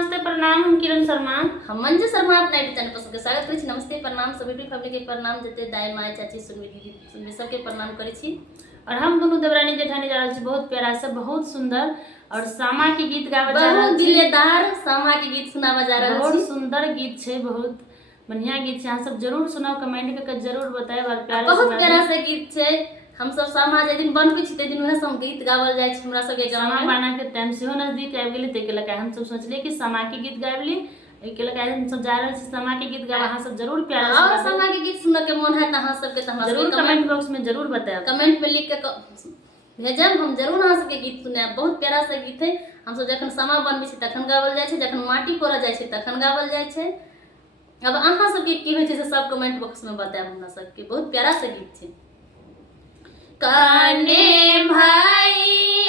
नमस्ते प्रणाम। हम किरण शर्मा, हम मंजू शर्मा अपना यूट्यूब चैनल पर सबके स्वागत करै छी। नमस्ते प्रणाम सभी फैमिली के प्रणाम, जते दाई माय चाची सुनबी दीदी सुनबी सबके प्रणाम करै छी। और हम दोनों देवरानी जेठानी जा रहल छी बहुत प्यारा से, बहुत सुंदर और सामा के गीत गावे जा रहल बहुत छी। दिलेदार सामा के गीत सुनावा जा रहल छी। बहुत सुंदर गीत छे, बहुत बढ़िया गीत छे। अहाँ सब जरूर सुनाओ, कमेंट करके जरूर बताएब। और प्यारा बहुत प्यारा से गीत छे। हम सब सामा जे दिन बनबै छी ते दिन वह सब गीत गावल जाय छै हमरा सब के गांव में। सामा बना के टाइम सेहो नजदीक आबि गेलै, तै के लके हम सब सोचलिए कि सामा के गीत गाबि ली। एहि के लके हम सब जा रहल छी सामा के गीत गावे। अहाँ सब जरूर प्यारा से और सामा के गीत सुनने के मन है त अहाँ सब के त हमरा जरूर कमेंट बॉक्स में जरूर बताएब, कमेंट में लिख के भेजब। हम जरूर अहाँ सबके गीत सुनाएब। बहुत प्यारा सा गीत है। हम सब जखन सामा बनबै छी तखन गावल जाय छै, जखन माटी कोरा जाय छै तखन गावल जाय छै। अब अहाँ सबके की होइ छै से सब कमेंट बॉक्स में बताएब हमरा सबके। बहुत प्यारा सा गीत छै। काने भाई